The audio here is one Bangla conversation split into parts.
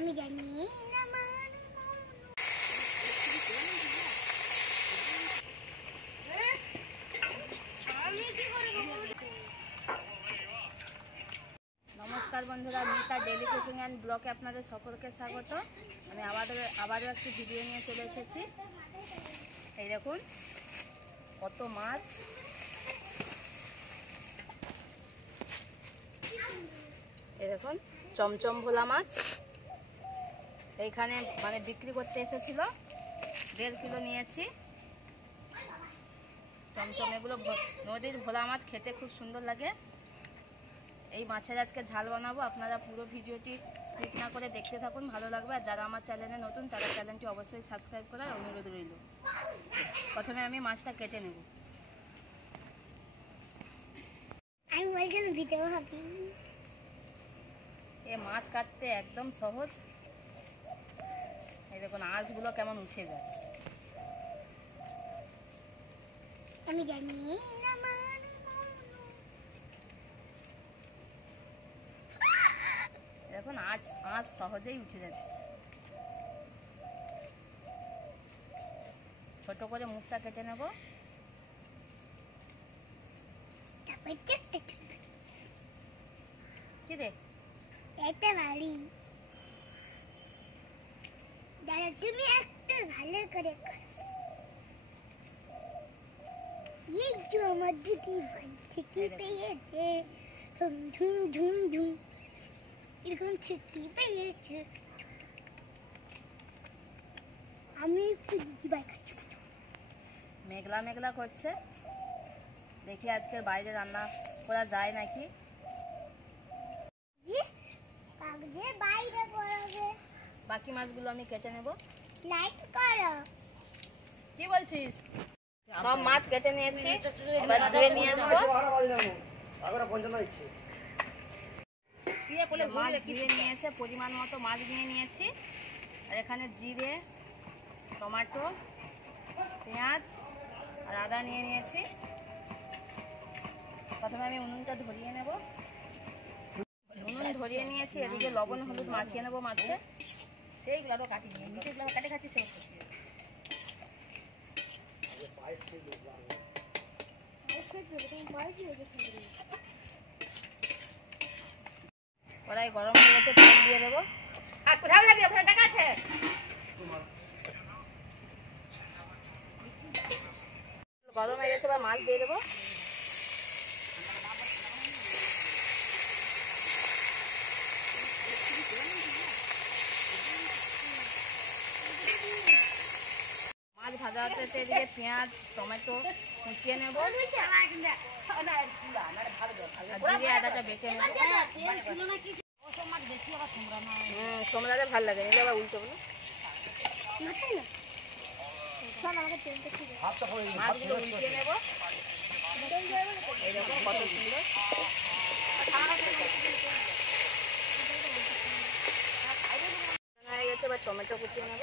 আমি জানি না নমস্কার বন্ধুরা, মিতা ডেলি কুকিং অ্যান্ড ব্লগে আপনাদের সকলকে স্বাগত। আমি আবারও একটি ভিডিও নিয়ে চলে এসেছি। এই দেখুন কত মাছ, এই দেখুন চমচম ভোলা মাছ। এইখানে মানে বিক্রি করতে এসেছিল, 1.5 কিলো নিয়েছি চমচম। এগুলো নদীর ভোলা মাছ, খেতে খুব সুন্দর লাগে। এই মাছের আজকে ঝাল বানাবো। আপনারা পুরো ভিডিওটি স্কিপ না করে দেখতে থাকুন, ভালো লাগবে। আর যারা আমার চ্যানেলে নতুন তারা চ্যানেলটি অবশ্যই সাবস্ক্রাইব করার অনুরোধ রইল। প্রথমে আমি মাছটা কেটে নেব। এই মাছ কাটতে একদম সহজ। এই দেখুন আঁশগুলো কেমন উঠে যায়। আমি জানি দেখুন আঁশ সহজেই উঠে যাচ্ছে। ছোট করে মুখটা কেটে নেব। কি রে একটা বাড়ি দাঁড়া, তুমি একটু ভালো করে এই যে আমার দিদি ভাই ঠিকই পেয়েছে, ঝুম ঝুম ঝুম ঝুম এরকম ঠিকই পেয়েছে। আমি একটু দিদি ভাই খাচ্ছি। মেঘলা মেঘলা করছে, দেখি আজকে বাইরে রান্না করা যায় নাকি। বাইরে করবে, বাকি মাছগুলো আমি কেটে নেব। লাইক করো। কি বলছিস? সব মাছ কেটে নিয়েছি, এবার ধুয়ে নিয়ে আসবো। মাছ ধুয়ে নিয়েছে, পরিমাণ মতো মাছ নিয়ে নিয়েছি। আর এখানে জিরে, টমেটো, পেঁয়াজ আর আদা নিয়ে নিয়েছি। প্রথমে আমি উনুনটা ধরিয়ে নেব। উনুন ধরিয়ে নিয়েছি, এদিকে লবণ হলুদ মাখিয়ে নেবো মাছে। সেইগুলো কাটি নিয়ে নিচেগুলো কাটে খাচ্ছি। সেই কড়াই গরম হয়ে গেছে, তেল দিয়ে দেবো। কোথাও যাবি? ওখানে টাকা আছে। গরম হয়ে গেছে, এবার মাছ দিয়ে দেবো। মাছ ভাজা হতে এদিকে পেঁয়াজ টমেটো কুচিয়ে নেব, জিরে আদাটা বেটে নেব। সোমলাতে ভালো লাগে, নিলে আবার উল্টো বলো। মাছগুলো উল্টিয়ে নেব। এইরকম কত সুন্দর হয়ে গেছে। এবার টমেটো কুচিয়ে নেব।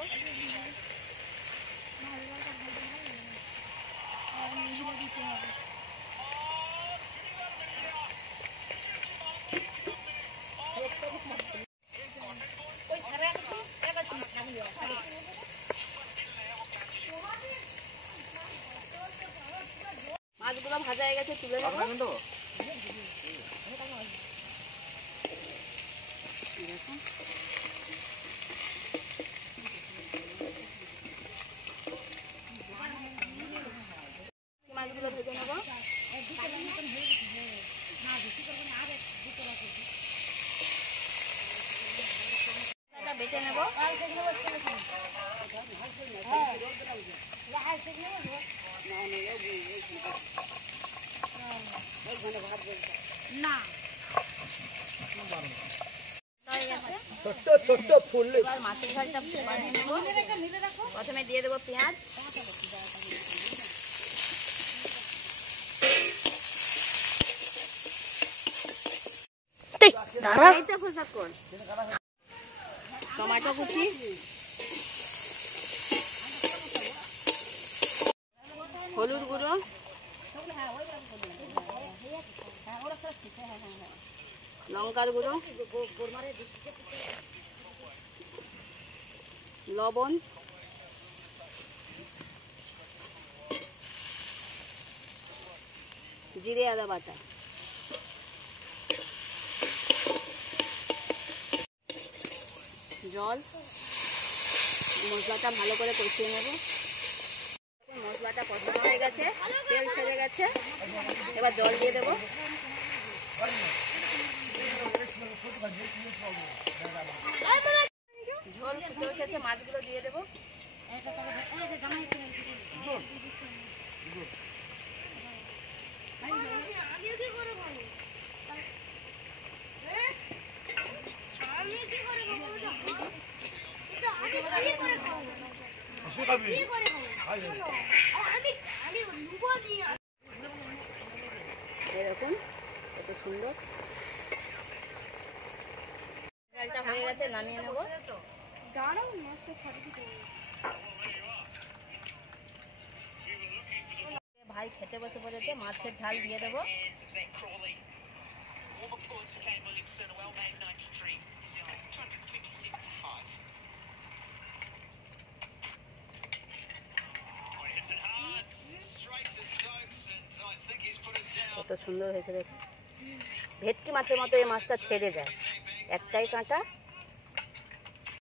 মাছগুলো ভাজা হয়ে গেছে, তুলে নেব। মাছগুলো ভেজে নেব। বেটে নেব। না ছোট্ট ফুল। এবার মাছের ঝালটা বানিয়ে নেব। প্রথমে দিয়ে দেবো পেঁয়াজ, টমেটো কুচি, হলুদ গুঁড়ো, লঙ্কার গুঁড়ো, লবণ, জিরে আদা বাটা, জল, মশলাটা ভালো করে কষিয়ে নেব। মশলাটা কষানো হয়ে গেছে, তেল ছেড়ে গেছে, এবার জল দিয়ে দেবো। ঝোল ফুটে উঠেছে, মাছগুলো দিয়ে দেবো। এরকম কত সুন্দর ডালটা হয়ে গেছে, নামিয়ে নেবো। ভাই খেতে বসে পড়েছে, মাছের ঝাল দিয়ে দেবো। কত সুন্দর হয়েছে দেখুন, ভেটকি মাছের মতো এই মাছটা ছেড়ে যায়, একটাই কাঁটা।